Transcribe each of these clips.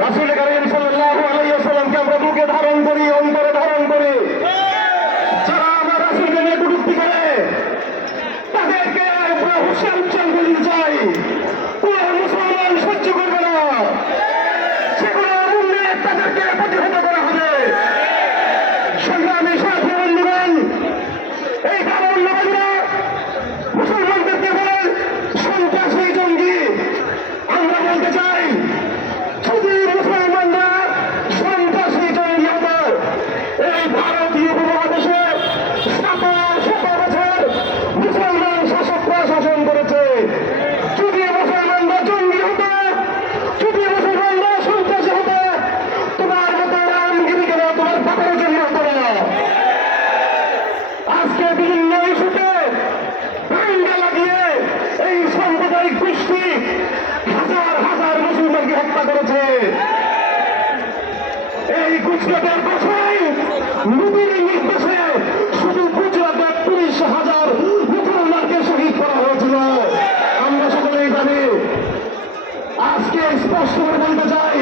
রাসুল করিম সাল্লাল্লাহু গুজরাটের ভাষায় নদীর নির্দেশে শুধু গুজরাটে তিরিশ হাজার মুসলমানকে শহীদ করা হয়েছিল। আমরা সকলেই জানি, আজকে স্পষ্ট করে বলতে চাই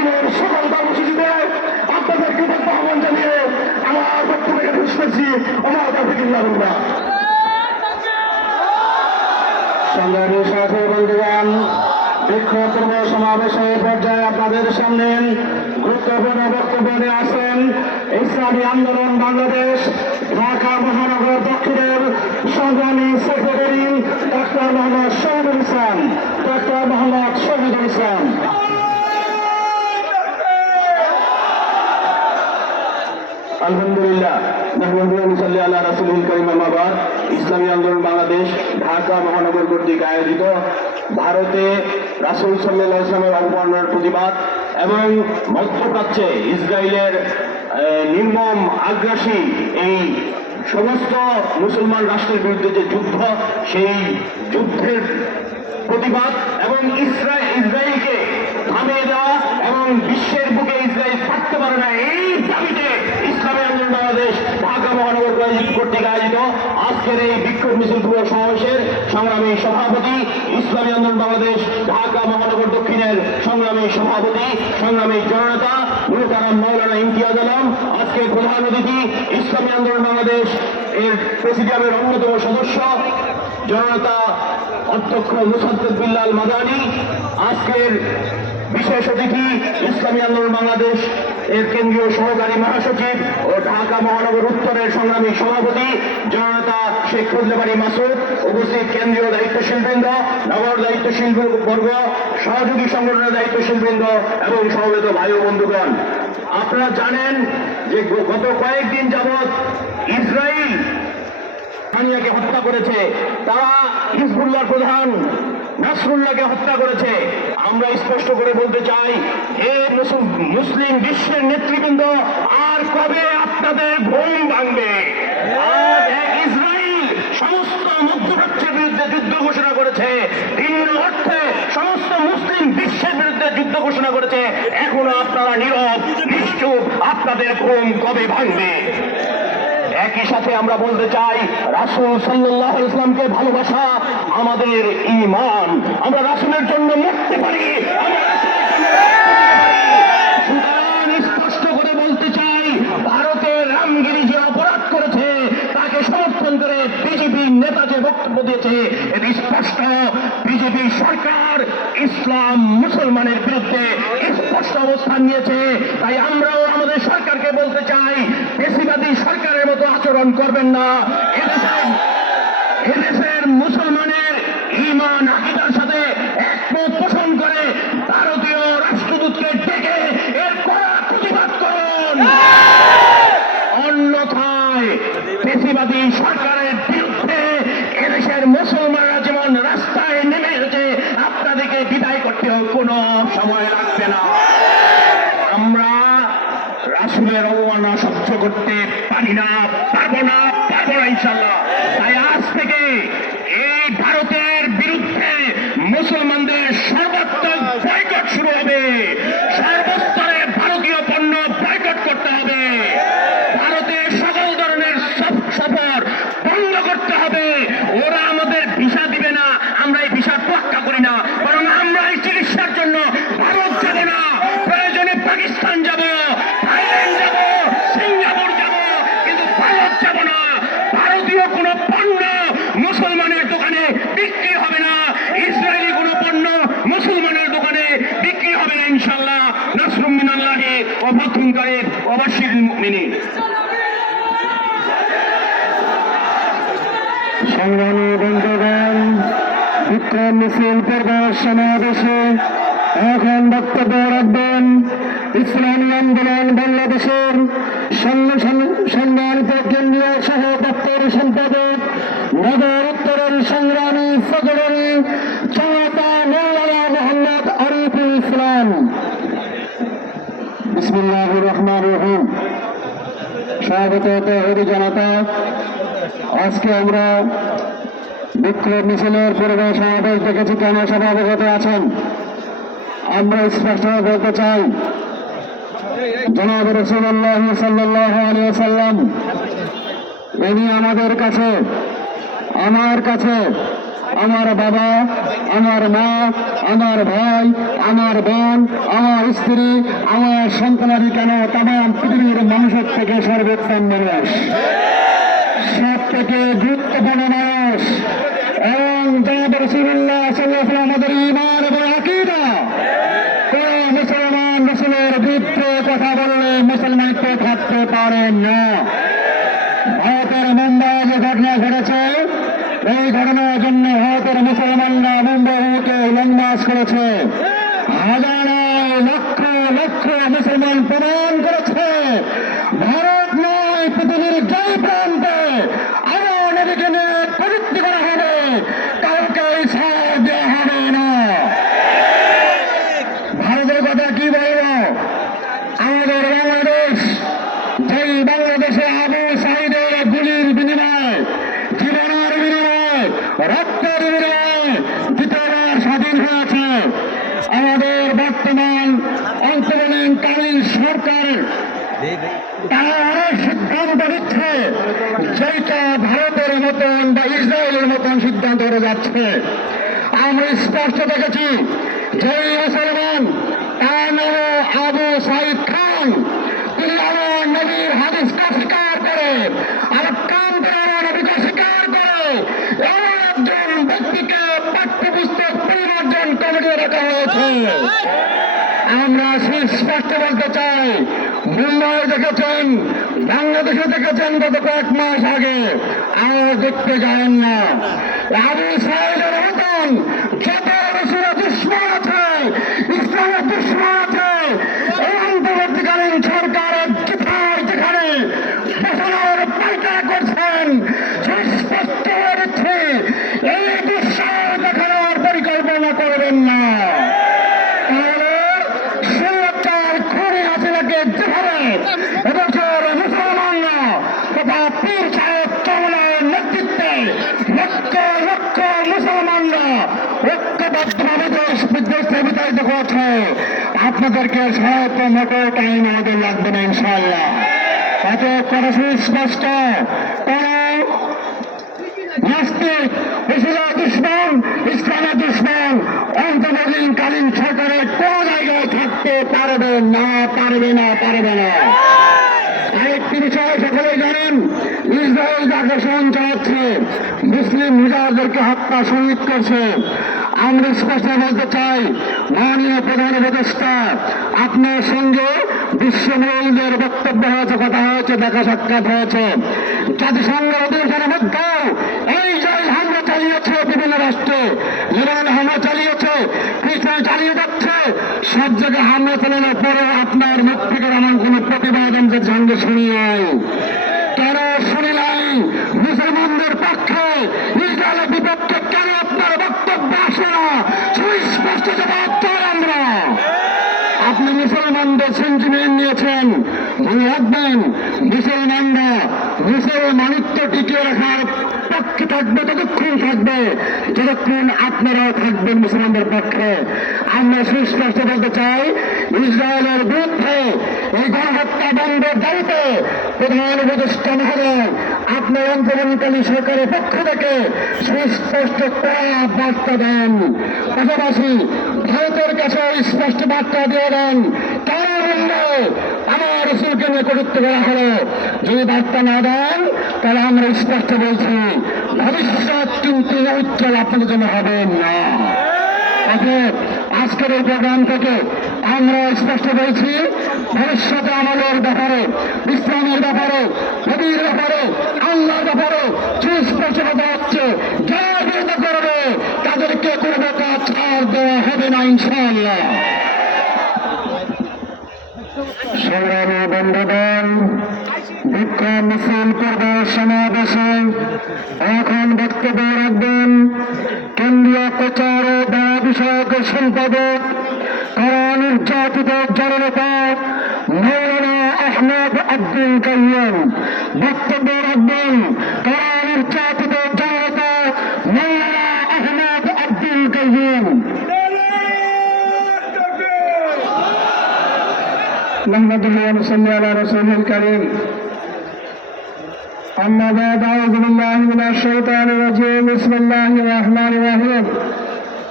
দিনের সকল কর্মসূচিতে আপনাদের কৃতজ্ঞ আহ্বান জানিয়ে আমার বক্তব্য এখানে শেষ আমার তাফিকুল্লাহ সংগ্রামী সাথী বন্ধুগণ বিক্ষোভ সমাবেশের পর্যায়ে আপনাদের সামনে গুরুত্বপূর্ণ বক্তব্য নিয়ে আসেন আন্দোলন বাংলাদেশ, ঢাকা মহানগর দক্ষিণের সংগ্রামী secretary doctor Mohammad Shahidul Islam. Doctor Mohammad Shahidul Islam. আলহামদুলিল্লাহ আন্দোলন বাংলাদেশ মহানগর কর্তৃক প্রতিবাদ এবং ইসরায়েলের নির্মম আগ্রাসী এই সমস্ত মুসলমান রাষ্ট্রের বিরুদ্ধে যে যুদ্ধ, সেই যুদ্ধের প্রতিবাদ এবং ইসরায়েল ইসরায়েলকে থামিয়ে দেওয়া এবং বিশ্বের বুকে ইসরায়েল থাকতে পারে না এই দাবিতে ইসলামী আন্দোলন বাংলাদেশ ঢাকা মহানগর কর্তৃক আয়োজিত আজকের এই বিক্ষোভ সমাবেশের সংগ্রামী সভাপতি ইসলামী আন্দোলন বাংলাদেশ, ঢাকা মহানগর দক্ষিণের সংগ্রামী সভাপতি, সংগ্রামী জননেতা মুলতারাম মৌলানা ইমতিয়াজ আলম, আজকের প্রধান অতিথি ইসলামী আন্দোলন বাংলাদেশ এর প্রেসিডিয়ামের অন্যতম সদস্য জননেতা অধ্যক্ষ মুসাদ্দেদ বিল্লাল মাদানি, আজকের বিশেষ অতিথি, ইসলামী আন্দোলন বাংলাদেশ এর কেন্দ্রীয় সহকারী মহাসচিব ও ঢাকা মহানগর উত্তরের সংগ্রামী সভাপতি জনতা শেখ ফজলেবাড়ি মাসুদ, উপস্থিত কেন্দ্রীয় দায়িত্বশীল বৃন্দ নগর দায়িত্বশীল বর্গ, সহযোগী সংগঠনের দায়িত্বশীল বৃন্দ এবং সমবেত ভাই বন্ধুগণ। আপনারা জানেন যে গত কয়েকদিন যাবৎ ইসরায়েল হানিয়াকে হত্যা করেছে। তারা হিজবুল্লাহ প্রধান নাসরুল্লাহকে হত্যা করেছে। আমরা স্পষ্ট করে বলতে চাই, হে মুসলিম বিশ্বের নেতৃবৃন্দ, আর কবে আপনাদের ঘুম ভাঙবে? ইসরায়েল সমস্ত মধ্যপ্রাচ্যের বিরুদ্ধে যুদ্ধ ঘোষণা করেছে। ভিন্ন অর্থে সমস্ত মুসলিম বিশ্বের বিরুদ্ধে যুদ্ধ ঘোষণা করেছে। এখনও আপনারা নীরব, নিশ্চুপ, আপনাদের ঘুম কবে ভাঙবে? একই সাথে আমরা বলতে চাই, রাসুল সাল্লাহ ইসলামকে ভালোবাসা আমাদের ইমান আমরা রাসুলের জন্য মরতে পারি মুসলমানের বিরুদ্ধে স্পষ্ট অবস্থান নিয়েছে, তাই আমরাও আমাদের সরকারকে বলতে চাই বেশিবাদী সরকারের মতো আচরণ করবেন না। এদেশের এদেশের মুসলমানের ইমান আকিদার সাথে একমত পোষণ করে ভারতীয় রাষ্ট্রদূতকে ডেকে এর কড়া প্রতিবাদ করুন অন্যথায় পেশিবাদী সরকারের বিরুদ্ধে এদেশের মুসলমানরা যেমন রাস্তায় নেমে এসেছে আপনাদেরকে বিদায় করতেও কোনো সময় লাগবে না আমরা রাসুলের অবমাননা সহ্য করতে পারি না পারব না পারব না ইনশাল্লাহ তাই আজ থেকে এই ভারতের বিরুদ্ধে মুসলমানদের সর্বাত্মক বয়কট শুরু হবে সর্বস্তরে ভারতীয় পণ্য বয়কট করতে হবে ভারতের সকল ধরনের সফ- সফর বন্ধ করতে হবে ওরা আমাদের ভিসা দিবে না আমরা এই ভিসা তোয়াক্কা করি না বরং আমরা এই চিকিৎসার জন্য ভারত যাব না প্রয়োজনে পাকিস্তান যাব থাইল্যান্ড যাব সিঙ্গাপুর যাব কিন্তু ভারত যাব না ভারতীয় কোনো পণ্য মুসলমানের দোকানে বিক্রি হবে না ইসরায়েলি কোনো পণ্য মুসলমানের দোকানে বিক্রি হবে না ইনশাল্লাহ নাসরুম মিনাল্লাহি ও ফাতুন কারীব ও বাশিরুল মুমিনিন সংগ্রামী বন্ধুগণ বিক্রম মিছিল পর্বের সমাবেশে এখন বক্তব্য রাখবেন ইসলামী আন্দোলন বাংলাদেশের সম্মানিত কেন্দ্রীয় সহ দপ্তর সম্পাদক, নগর উত্তরের সংগ্রামী সেক্রেটারি জনতা মৌলানা মোহাম্মদ আরিফুল ইসলাম। বিসমিল্লাহ রহমান রহিম। স্বাগত তহরি জনতা। আজকে আমরা বিক্ষোভ মিছিলের পূর্বে সমাবেশ দেখেছি, কেন অবগত আছেন? আমরা স্পষ্ট বলতে চাই, জনাব রসুল্লাহ সাল্লাহ আলিয়া সাল্লাম ইনি আমাদের কাছে, আমার কাছে, আমার বাবা, আমার মা, আমার ভাই, আমার বোন, আমার স্ত্রী, আমার সন্তানাদি কেন তাম পৃথিবীর মানুষের থেকে সর্বোত্তম মানুষ? সব থেকে গুরুত্বপূর্ণ মানুষ এবং জনাব রসুল্লাহ সাল্লাহ আমাদের ইমান এবং আকিদা কোন মুসলমান রসুলের বিরুদ্ধে কথা বললে মুসলমানিত্ব থাকতে পারে না ভারতের মুম্বাই যে ঘটনা ঘটেছে এই ঘটনার জন্য ভারতের মুসলমানরা মুম্বাইকে লংমাস করেছে হাজার লক্ষ লক্ষ মুসলমান প্রমাণ করেছে ভারত নয় পৃথিবীর জয় প্রান্তে আরও নদীকে নিয়ে প্রযুক্তি করা হবে কাউকে ছাড় দেওয়া হবে না ভারতের কথা কি বলব আমাদের বাংলাদেশ যেই বাংলাদেশে আবু সাইদের গুলির বিনিময় জীবনের বিনিময় রক্তের বিনিময় দ্বিতীয়বার স্বাধীন হয়েছে আমাদের বর্তমান অন্তর্বর্তীকালীন সরকার, তারা সিদ্ধান্ত নিচ্ছে যেটা ভারতের মতন বা ইসরায়েলের মতন সিদ্ধান্ত হয়ে যাচ্ছে। আমরা স্পষ্ট দেখেছি যে মুসলমান, তার নাম আবু সাইদ খান। তিনি আমার নবীর হাদিসকে স্বীকার করে আর কাম করে আমার নবীকে স্বীকার করে এমন একজন ব্যক্তিকে পাঠ্যপুস্তক পরিমার্জন রাখা হয়েছে আমরা সুস্পষ্ট বলতে চাই, মুম্বাই দেখেছেন বাংলাদেশে দেখেছেন গত কয়েক মাস আগে। আর দেখতে যায়েন না। আবু সাহেবের মতন যত রসুরা দুশ্মন আছে, ইসলামের দুশ্মন আছে এই অন্তর্বর্তীকালীন সরকারের কোথায় যেখানে বসানোর পাল্টা করছেন সুস্পষ্ট হয়ে যাচ্ছে এই দুঃসাহস দেখানোর পরিকল্পনা করবেন না তাহলে সরকার খুনি হাসিনাকে যেভাবে এবছর মুসলমানরা তথা পীর সাহেব চমলার নেতৃত্বে লক্ষ লক্ষ মুসলমানরা ঐক্যবদ্ধভাবে দেশ বিতাড়িত করেছে আপনাদেরকে সহায়ত মোটর টাইম আমাদের লাগবে না ইনশাল্লাহ এত করে সুস্পষ্ট কোন থাকতে পারবে না পারবে না পারবে না। আরেকটি বিষয় সকলেই জানেন, ইসরায়েল যাকে চালাচ্ছে মুসলিম মুজাহিদদেরকে হত্যা শহীদ করছে। আমরা স্পষ্ট বলতে চাই, মাননীয় প্রধান উপদেষ্টা, আপনার সঙ্গে বিশ্বমূলদের বক্তব্য হয়েছে, কথা হয়েছে, দেখা সাক্ষাৎ হয়েছে। জাতিসংঘের অধিবেশনের মধ্যেও এই যে হামলা চালিয়েছে বিভিন্ন রাষ্ট্রে। লেবানন হামলা চালিয়েছে পিছনে চালিয়ে যাচ্ছে। সব জায়গায় হামলা চালানোর পরে আপনার মুখ থেকে এমন কোন প্রতিবাদ আমাদের সঙ্গে শুনি নাই। কেন শুনি পক্ষে আপনি মুসলমানদের সেন্টিমেন্ট নিয়েছেন মনে রাখবেন মুসলমানরা মুসলমানিত্ব টিকিয়ে রাখার পক্ষে থাকবে ততক্ষণ থাকবে, যতক্ষণ আপনারাও থাকবেন মুসলমানদের পক্ষে। আমরা সুস্পষ্ট বলতে চাই, ইসরায়েলের বিরুদ্ধে এই গণহত্যা বন্ধের দাবিতে প্রধান উপদেষ্টা মহোদয় আপনার অন্তর্বর্তীকালীন সরকারের পক্ষ থেকে সুস্পষ্ট কড়া বার্তা দেন। পাশাপাশি ভারতের কাছে স্পষ্ট বার্তা দিয়ে দেন আমার রসুলকে নিয়ে কটুক্ত করা হলো? যদি বার্তা না দেন, তাহলে আমরা স্পষ্ট বলছি, ভবিষ্যৎ কিন্তু উজ্জ্বল আপনাদের জন্য হবে না। অতএব আজকের এই প্রোগ্রাম থেকে আমরা স্পষ্ট বলছি ভবিষ্যতে আমাদের ব্যাপারে ইসলামের ব্যাপারে নবীর ব্যাপারে, আল্লাহর ব্যাপারে সুস্পষ্ট কথা হচ্ছে যারা বিরোধ করবে, তাদেরকে কোনো ছাড় দেওয়া হবে না, ইনশাআল্লাহ। বন্ধুগণ মিছিল করবে সমাবেশে। এখন বক্তব্য রাখবেন কেন্দ্রীয় প্রচার ও বিষয়ক সম্পাদক, কারা নির্যাতিত জননেতা مولانا أحمد عبد القيوم بكتب ربهم قرار الكاتب الجلطة مولانا أحمد عبد القيوم. محمد الله ونصلي على رسوله الكريم. أما بعد أعوذ بالله من الشيطان الرجيم. بسم الله الرحمن الرحيم.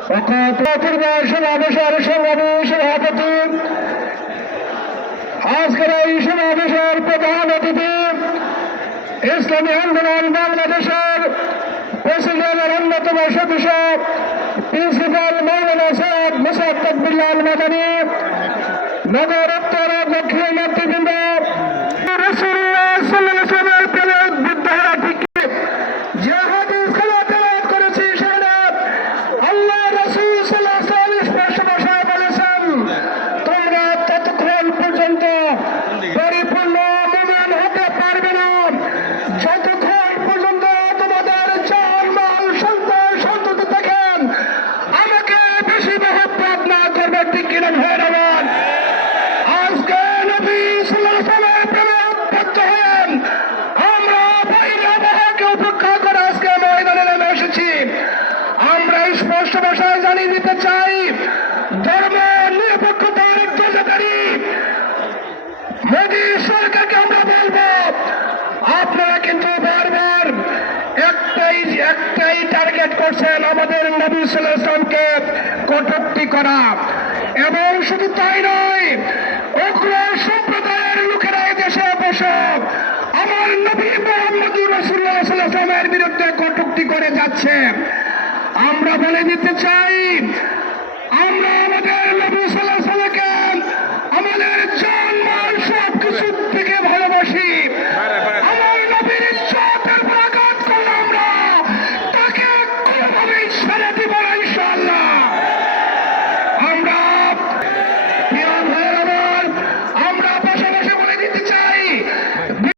وقاتل تربى شباب شهر شهر شهر আজকের এই সমাবেশের প্রধান অতিথি ইসলামী আন্দোলন বাংলাদেশের প্রেসিডেন্টের অন্যতম সদস্য প্রিন্সিপাল মৌলানা সৈয়দ মুসাদ তকবিল্লাল মাদানী। নগর উত্তর করছেন আমাদের নবী সালামকে আলাইহি করা। এবং শুধু তাই নয়, উগ্র সম্প্রদায়ের লোকেরা দেশে বসে আমার নবী মোহাম্মদ রসুল্লাহ বিরুদ্ধে কটুক্তি করে যাচ্ছে। আমরা বলে দিতে চাই, আমরা আমাদের নবী